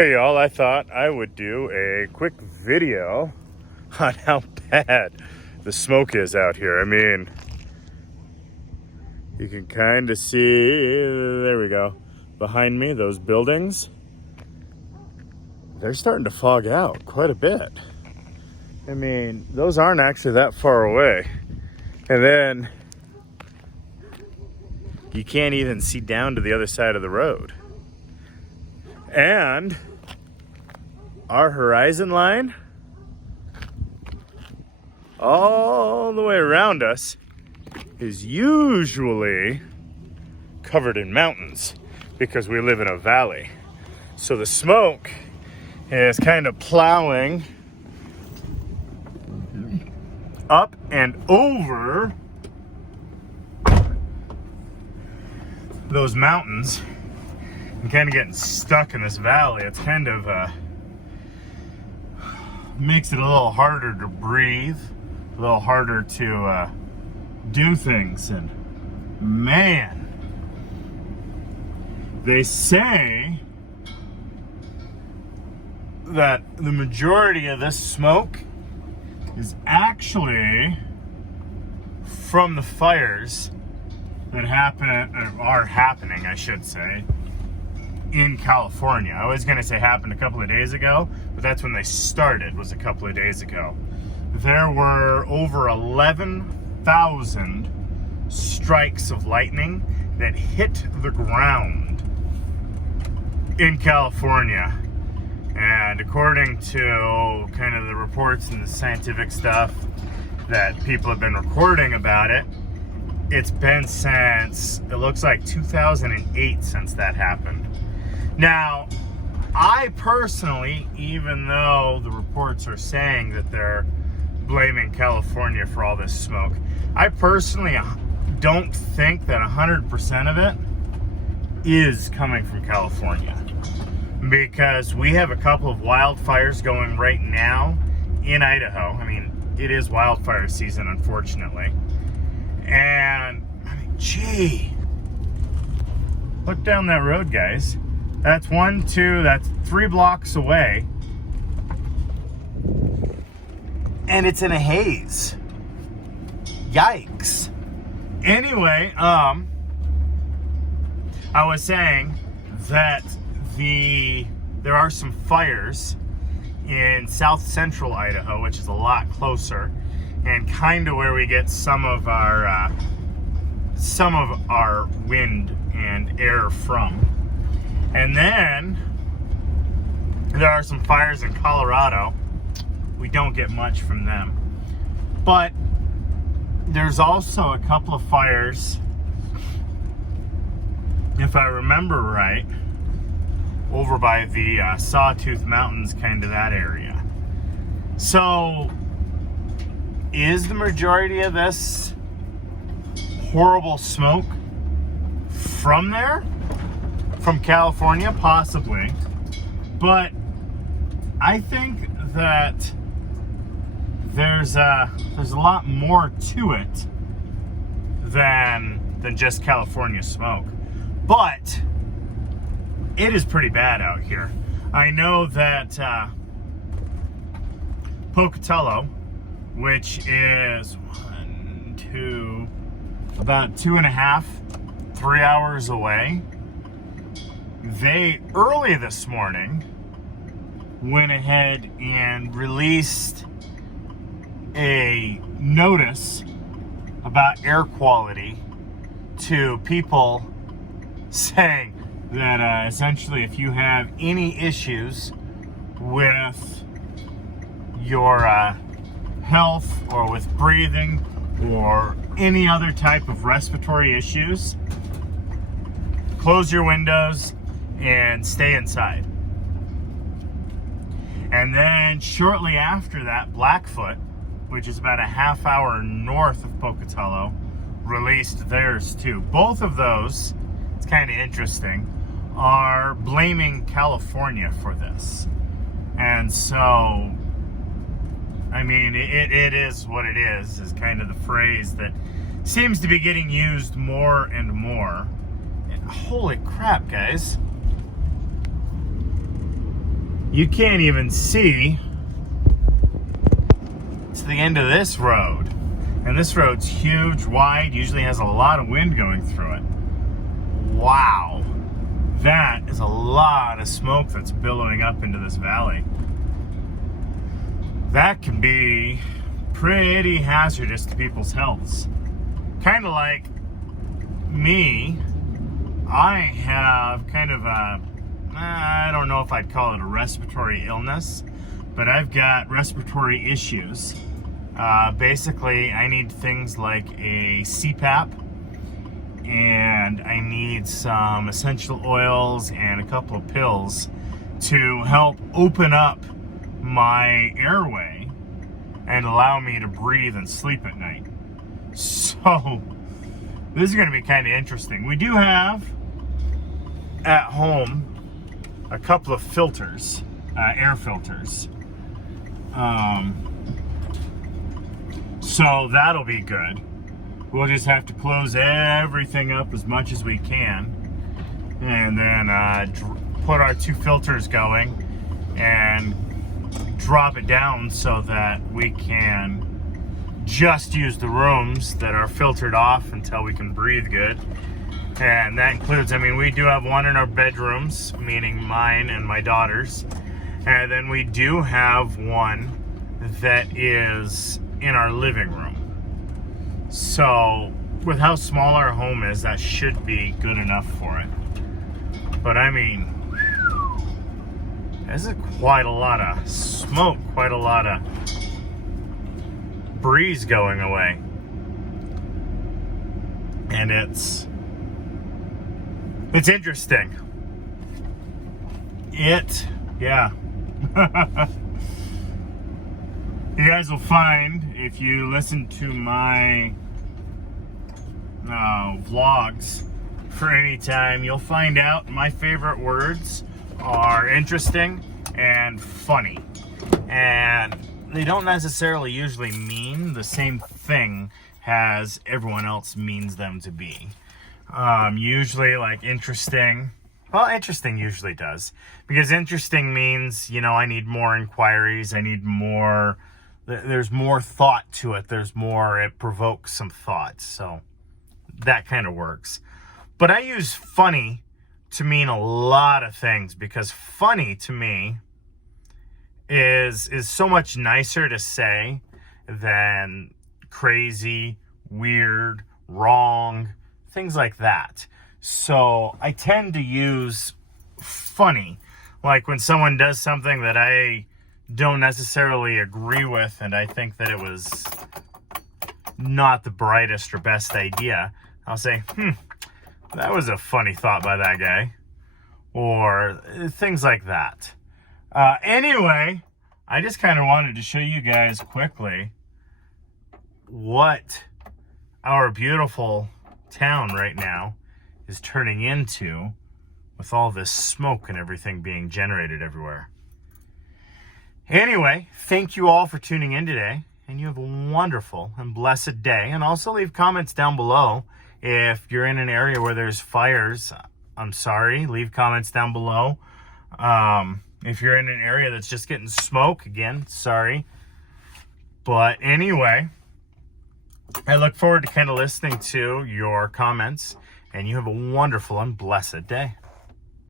Hey y'all, I thought I would do a quick video on how bad the smoke is out here. I mean, you can kind of see, there we go, behind me, those buildings, they're starting to fog out quite a bit. I mean, those aren't actually that far away. And then you can't even see down to the other side of the road. And our horizon line, all the way around us, is usually covered in mountains because we live in a valley. So the smoke is kind of plowing up and over those mountains and kind of getting stuck in this valley. It's kind of makes it a little harder to breathe, a little harder to do things. And man, they say that the majority of this smoke is actually from the fires that are happening, I should say, in California. I was gonna say happened a couple of days ago, but that's when they started, was a couple of days ago. There were over 11,000 strikes of lightning that hit the ground in California. And according to kind of the reports and the scientific stuff that people have been recording about it, it's been since, it looks like 2008 since that happened. Now, I personally, even though the reports are saying that they're blaming California for all this smoke, I personally don't think that 100% of it is coming from California, because we have a couple of wildfires going right now in Idaho. I mean, it is wildfire season, unfortunately. And, I mean, gee, look down that road, guys. That's 3 blocks away. And it's in a haze. Yikes. Anyway, I was saying that there are some fires in south central Idaho, which is a lot closer, and kind of where we get some of our wind and air from. And then there are some fires in Colorado. We don't get much from them. But there's also a couple of fires, if I remember right, over by the Sawtooth Mountains, kind of that area. So, is the majority of this horrible smoke from there? From California? Possibly. But I think that there's a lot more to it than just California smoke. But it is pretty bad out here. I know that Pocatello, which is about 2.5, 3 hours away, they early this morning went ahead and released a notice about air quality to people, saying that essentially if you have any issues with your health or with breathing or any other type of respiratory issues, close your windows and stay inside. And then shortly after that, Blackfoot, which is about a half hour north of Pocatello, released theirs too. Both of those, it's kind of interesting, are blaming California for this. And so, I mean, it is what it is kind of the phrase that seems to be getting used more and more. And holy crap, guys. you can't even see to the end of this road. And this road's huge, wide, usually has a lot of wind going through it. Wow. That is a lot of smoke that's billowing up into this valley. That can be pretty hazardous to people's healths. Kind of like me, I have kind of a, I don't know if I'd call it a respiratory illness, but I've got respiratory issues. Basically, I need things like a CPAP, and I need some essential oils and a couple of pills to help open up my airway and allow me to breathe and sleep at night. So, this is going to be kind of interesting. We do have at home a couple of filters, air filters. So that'll be good. We'll just have to close everything up as much as we can, and then put our 2 filters going and drop it down so that we can just use the rooms that are filtered off until we can breathe good. And that includes, I mean, we do have one in our bedrooms, meaning mine and my daughter's, and then we do have one that is in our living room. So with how small our home is, that should be good enough for it. But I mean, this is quite a lot of smoke, quite a lot of breeze going away. And it's interesting. Yeah. You guys will find, if you listen to my vlogs for any time, you'll find out my favorite words are interesting and funny. And they don't necessarily usually mean the same thing as everyone else means them to be. Usually, like, interesting. Well, interesting usually does. Because interesting means, you know, I need more inquiries. I need more. There's more thought to it. There's more. It provokes some thoughts. So that kind of works. But I use funny to mean a lot of things, because funny to me is so much nicer to say than crazy, weird, wrong, things like that. So I tend to use funny, like when someone does something that I don't necessarily agree with, and I think that it was not the brightest or best idea, I'll say, that was a funny thought by that guy, or things like that. Anyway, I just kind of wanted to show you guys quickly what our beautiful town right now is turning into with all this smoke and everything being generated everywhere. Anyway, thank you all for tuning in today, and you have a wonderful and blessed day. And also leave comments down below if you're in an area where there's fires. I'm sorry, leave comments down below. If you're in an area that's just getting smoke, again, sorry. But anyway, I look forward to kind of listening to your comments, and you have a wonderful and blessed day.